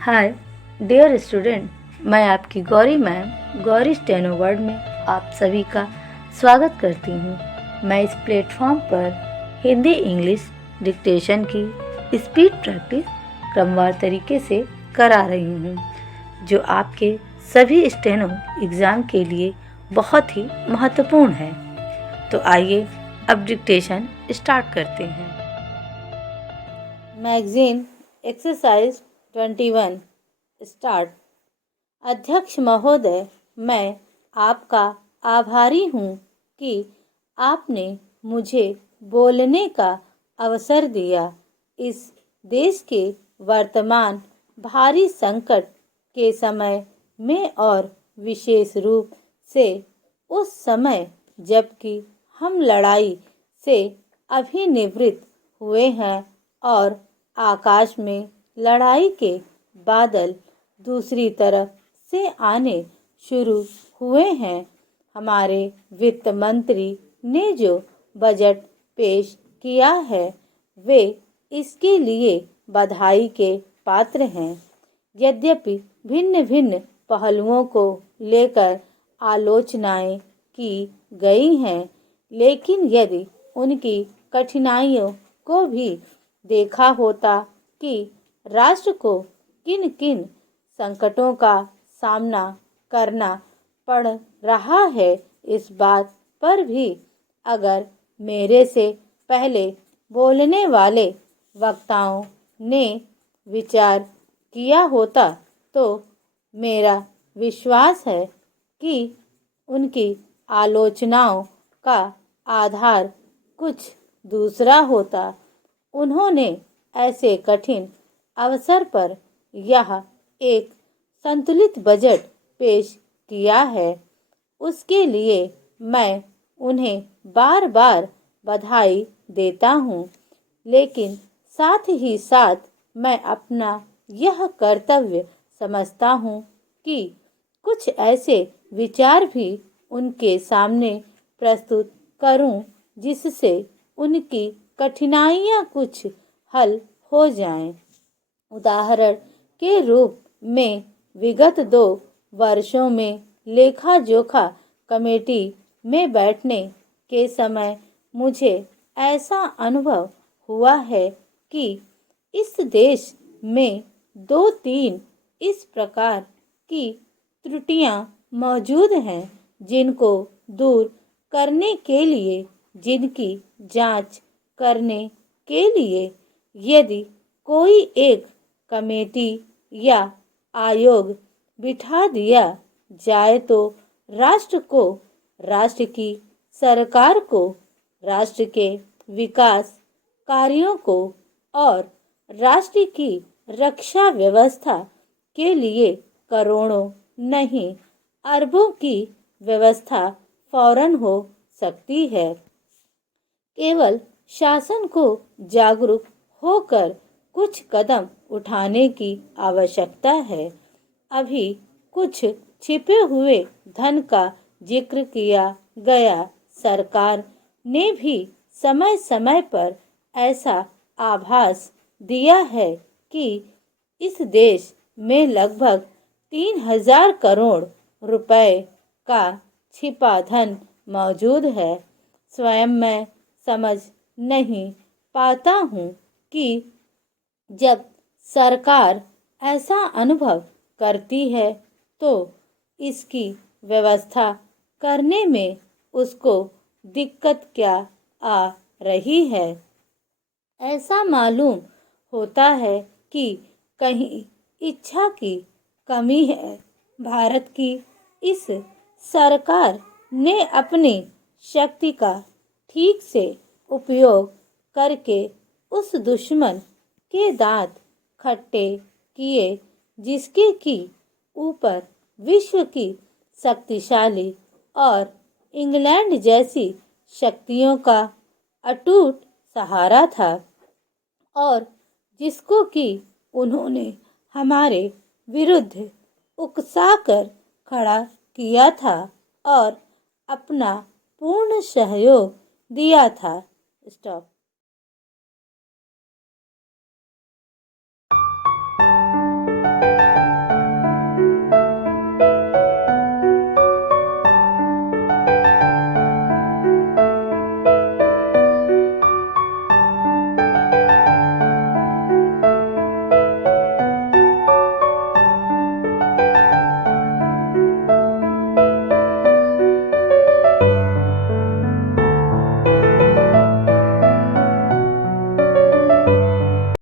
Hi dear student, मैं आपकी Gauri ma'am Gauri steno word में आप सभी का स्वागत करती हूँ। मैं इस प्लेटफॉर्म पर हिंदी इंग्लिश डिक्टेशन की स्पीड प्रैक्टिस क्रमवार तरीके से करा रही हूँ, जो आपके सभी स्टेनो एग्ज़ाम के लिए बहुत ही महत्वपूर्ण है। तो आइए अब डिक्टेशन स्टार्ट करते हैं। Magazine exercise 21 start. अध्यक्ष महोदय, मैं आपका आभारी हूँ कि आपने मुझे बोलने का अवसर दिया। इस देश के वर्तमान भारी संकट के समय में और विशेष रूप से उस समय जबकि हम लड़ाई से अभिनिवृत्त हुए हैं और आकाश में लड़ाई के बादल दूसरी तरफ से आने शुरू हुए हैं। हमारे वित्त मंत्री ने जो बजट पेश किया है वे इसके लिए बधाई के पात्र हैं। यद्यपि भिन्न भिन्न पहलुओं को लेकर आलोचनाएं की गई हैं, लेकिन यदि उनकी कठिनाइयों को भी देखा होता कि राष्ट्र को किन किन संकटों का सामना करना पड़ रहा है, इस बात पर भी अगर मेरे से पहले बोलने वाले वक्ताओं ने विचार किया होता तो मेरा विश्वास है कि उनकी आलोचनाओं का आधार कुछ दूसरा होता। उन्होंने ऐसे कठिन अवसर पर यह एक संतुलित बजट पेश किया है, उसके लिए मैं उन्हें बार बार बधाई देता हूँ। लेकिन साथ ही साथ मैं अपना यह कर्तव्य समझता हूँ कि कुछ ऐसे विचार भी उनके सामने प्रस्तुत करूँ जिससे उनकी कठिनाइयाँ कुछ हल हो जाएं। उदाहरण के रूप में विगत 2 वर्षों में लेखा जोखा कमेटी में बैठने के समय मुझे ऐसा अनुभव हुआ है कि इस देश में 2-3 इस प्रकार की त्रुटियां मौजूद हैं जिनको दूर करने के लिए, जिनकी जांच करने के लिए यदि कोई एक कमेटी या आयोग बिठा दिया जाए तो राष्ट्र को, राष्ट्र की सरकार को, राष्ट्र के विकास कार्यों को और राष्ट्र की रक्षा व्यवस्था के लिए करोड़ों नहीं अरबों की व्यवस्था फौरन हो सकती है। केवल शासन को जागरूक होकर कुछ कदम उठाने की आवश्यकता है। अभी कुछ छिपे हुए धन का जिक्र किया गया। सरकार ने भी समय समय पर ऐसा आभास दिया है कि इस देश में लगभग 3000 करोड़ रुपए का छिपा धन मौजूद है। स्वयं मैं समझ नहीं पाता हूँ कि जब सरकार ऐसा अनुभव करती है तो इसकी व्यवस्था करने में उसको दिक्कत क्या आ रही है। ऐसा मालूम होता है कि कहीं इच्छा की कमी है। भारत की इस सरकार ने अपनी शक्ति का ठीक से उपयोग करके उस दुश्मन के दांत खट्टे किए जिसके की ऊपर विश्व की शक्तिशाली और इंग्लैंड जैसी शक्तियों का अटूट सहारा था और जिसको कि उन्होंने हमारे विरुद्ध उकसाकर खड़ा किया था और अपना पूर्ण सहयोग दिया था। स्टॉप।